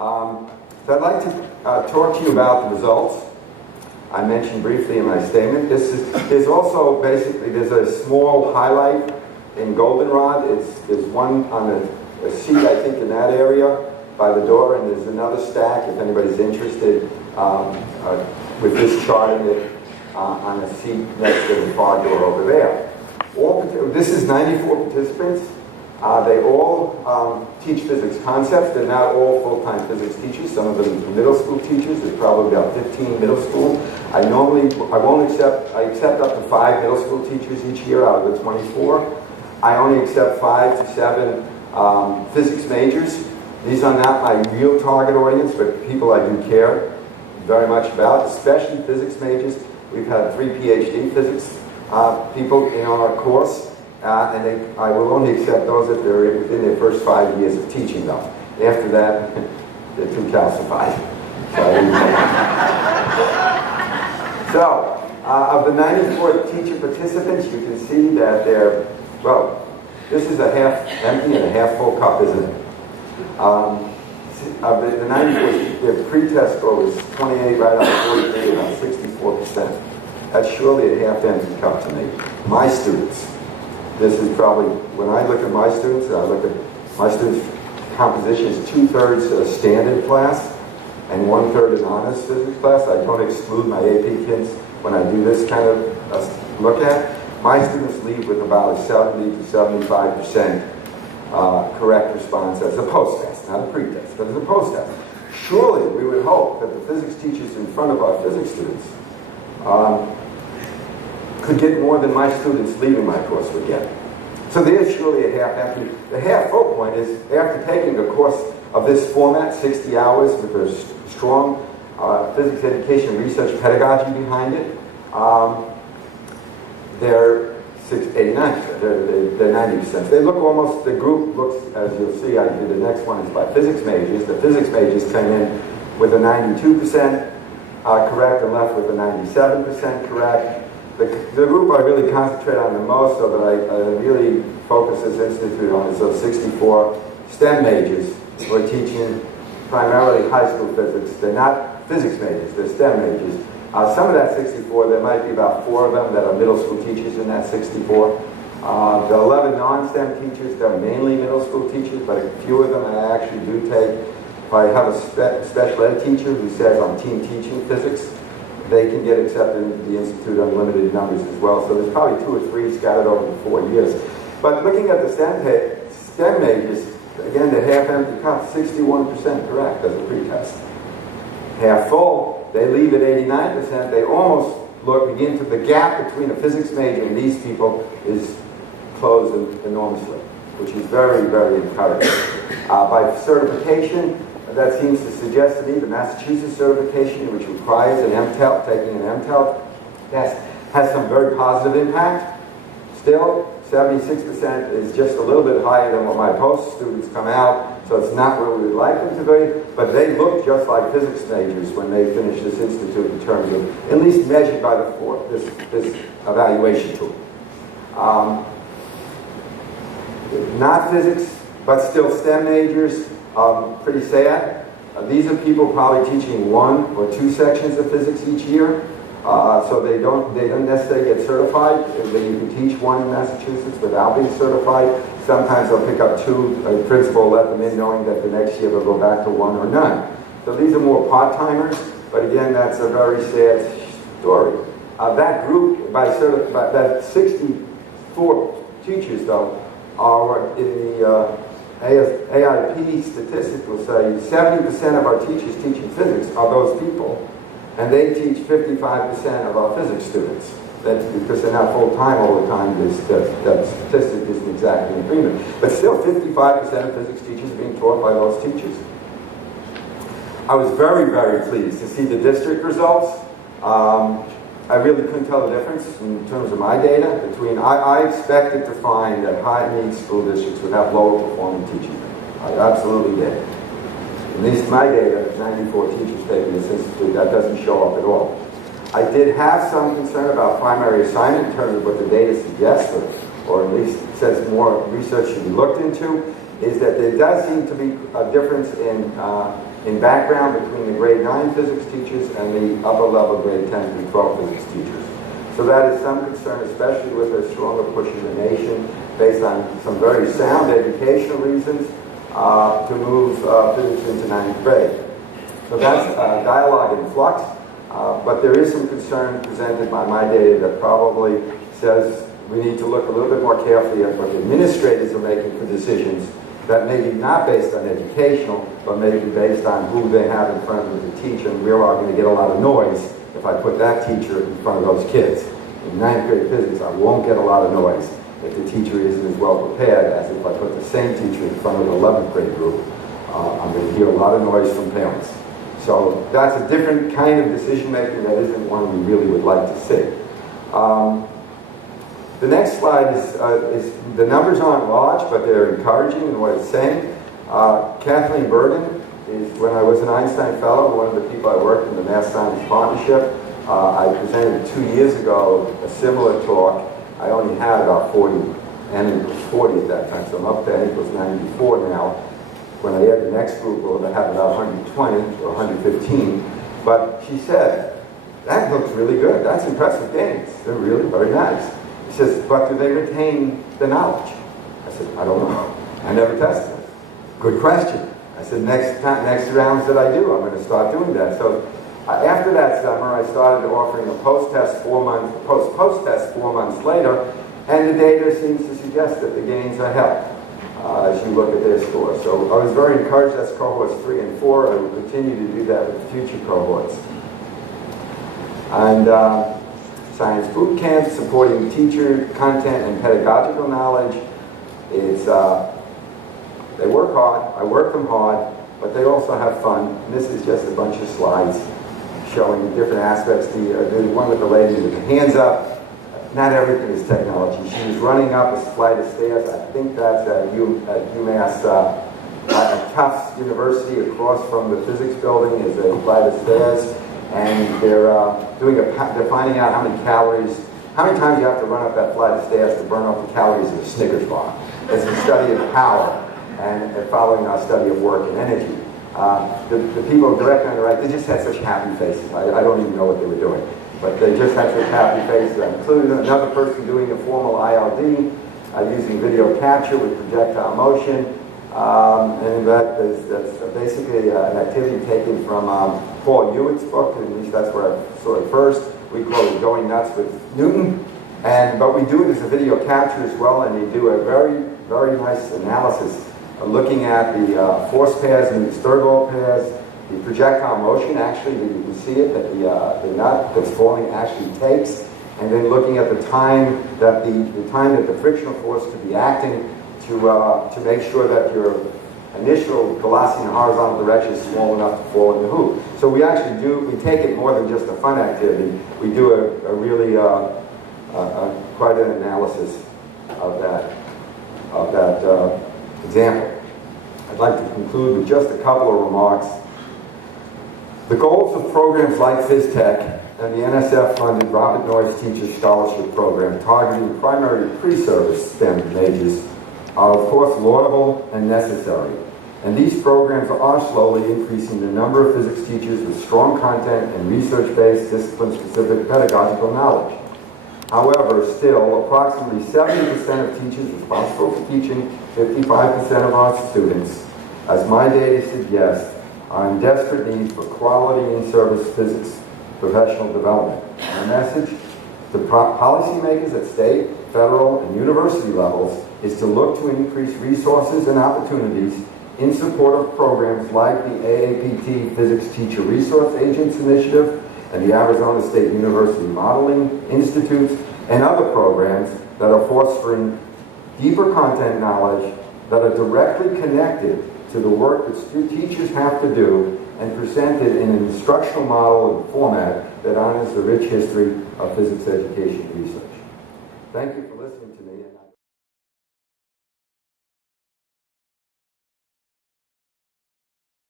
So I'd like to talk to you about the results. I mentioned briefly in my statement. There's also basically, there's a small highlight in goldenrod. There's one on a sheet, I think, in that area by the door, and there's another stack, if anybody's interested, with this chart in it on a seat next to the bar door over there. This is 94 participants. They all teach physics concepts. They're not all full-time physics teachers. Some of them are middle school teachers. There's probably about 15 middle school. I accept up to 5 middle school teachers each year out of the 24. I only accept 5 to 7 physics majors. These are not my real target audience, but people I do care very much about, especially physics majors. We've had 3 PhD physics people in our course. And I will only accept those if they're within their first 5 years of teaching them. After that, they're too calcified. So, of the 94 teacher participants, you can see that they're, well, this is a half empty and a half full cup, isn't it? Of the 94, their pre-test score was 28 right out of 43, about 64%. That's surely a half empty cup to me. My students. This is probably, when I look at my students, my students' composition is 2/3 standard class and 1/3 is honors physics class. I don't exclude my AP kids when I do this kind of look at. My students leave with about a 70 to 75% correct response as a post-test, not a pre-test, but as a post-test. Surely we would hope that the physics teachers in front of our physics students could get more than my students leaving my course would get. So there's surely a half empty. The half full point is, after taking a course of this format, 60 hours with a strong physics education research pedagogy behind it, they're 89%, they're 90%. They look almost, the group looks, as you'll see, I did the next one is by physics majors. The physics majors came in with a 92% correct and left with a 97% correct. The group I really concentrate on the most, so that I really focus this institute on, is those 64 STEM majors who are teaching primarily high school physics. They're not physics majors, they're STEM majors. Some of that 64, there might be about 4 of them that are middle school teachers in that 64. The 11 non-STEM teachers, they're mainly middle school teachers, but a few of them I actually do take. If I have a special ed teacher who says I'm team teaching physics, they can get accepted into the Institute on limited numbers as well. So there's probably 2 or 3 scattered over the 4 years. But looking at the STEM majors, again, the half empty cup, 61% correct as a pretest. Half full, they leave at 89%. They almost begin to, the gap between a physics major and these people is closed enormously, which is very, very encouraging. By certification, that seems to suggest to me the Massachusetts certification, which requires an MTEL, taking an MTEL test, has some very positive impact. Still, 76% is just a little bit higher than what my post students come out, so it's not where we would like them to be, but they look just like physics majors when they finish this institute in terms of, at least measured by this evaluation tool. Not physics, but still STEM majors. Pretty sad. These are people probably teaching 1 or 2 sections of physics each year, so they don't necessarily get certified. You can teach 1 in Massachusetts without being certified. Sometimes they'll pick up 2. A principal will let them in knowing that the next year they'll go back to 1 or none. So these are more part-timers, but again, that's a very sad story. That group, that 64 teachers, though, are in the AIP statistics will say 70% of our teachers teaching physics are those people, and they teach 55% of our physics students. That's because they're not full-time all the time. That statistic isn't exactly in agreement. But still, 55% of physics teachers are being taught by those teachers. I was very, very pleased to see the district results. I really couldn't tell the difference in terms of my data between, I expected to find that high-need school districts would have lower performing teaching. I absolutely did. At least my data, 94 teachers taking this institute, that doesn't show up at all. I did have some concern about primary assignment in terms of what the data suggests, or at least says more research should be looked into, is that there does seem to be a difference in in background between the grade 9 physics teachers and the upper level grade 10 through 12 physics teachers. So that is some concern, especially with a stronger push in the nation based on some very sound educational reasons to move physics into 9th grade. So that's dialogue in flux, but there is some concern presented by my data that probably says we need to look a little bit more carefully at what the administrators are making for decisions that may be not based on educational, but maybe based on who they have in front of them to teach, and we're all going to get a lot of noise if I put that teacher in front of those kids. In 9th grade physics, I won't get a lot of noise if the teacher isn't as well prepared as if I put the same teacher in front of the 11th grade group. I'm going to hear a lot of noise from parents. So that's a different kind of decision making that isn't one we really would like to see. The next slide is the numbers aren't large, but they're encouraging in what it's saying. Kathleen Burden is, when I was an Einstein Fellow, one of the people I worked in the Mass Science Partnership. I presented 2 years ago a similar talk. I only had about 40, and it was 40 at that time, so I'm up to N equals 94 now. When I add the next group, we'll have about 120 or 115. But she said, that looks really good. That's impressive gains. They're really very nice. She says, but do they retain the knowledge? I said, I don't know. I never tested it. Good question. I said, next rounds that I do, I'm going to start doing that. So after that summer, I started offering a post-test 4 months later, and the data seems to suggest that the gains are held as you look at their scores. So I was very encouraged. That's cohorts 3 and 4. I will continue to do that with future cohorts. And science boot camps, supporting teacher content and pedagogical knowledge. It's they work hard. I work them hard, but they also have fun. And this is just a bunch of slides showing different aspects. The one with the lady with the hands up. Not everything is technology. She was running up a flight of stairs. I think that's at UMass, at Tufts University, across from the physics building is a flight of stairs, and they're finding out how many times you have to run up that flight of stairs to burn off the calories of a Snickers bar. It's a study of power, and following our study of work and energy. The people directly on the right, they just had such happy faces. I don't even know what they were doing. But they just had such happy faces. I included another person doing a formal ILD using video capture with projectile motion. And that's basically an activity taken from Paul Hewitt's book, at least that's where I saw it first. We call it Going Nuts with Newton. But we do it as a video capture as well, and we do a very, very nice analysis looking at the force pairs and the Sturgold pairs. The projectile motion, actually, you can see it, that the nut that's falling actually takes, and then looking at the time that the frictional force could be acting to make sure that your initial velocity in a horizontal direction is small enough to fall in the hoop. So we actually we take it more than just a fun activity. We do a really quite an analysis of that example. I'd like to conclude with just a couple of remarks. The goals of programs like PhysTech and the NSF-funded Robert Noyce Teacher Scholarship Program targeting primary pre-service STEM majors are, of course, laudable and necessary. And these programs are slowly increasing the number of physics teachers with strong content and research-based, discipline-specific pedagogical knowledge. However, still, approximately 70% of teachers responsible for teaching 55% of our students, as my data suggests, are in desperate need for quality in-service physics professional development. Our message to policymakers at state, federal, and university levels is to look to increase resources and opportunities in support of programs like the AAPT Physics Teacher Resource Agents Initiative and the Arizona State University Modeling Institute and other programs that are fostering deeper content knowledge that are directly connected to the work that teachers have to do and presented in an instructional model and format that honors the rich history of physics education research. Thank you.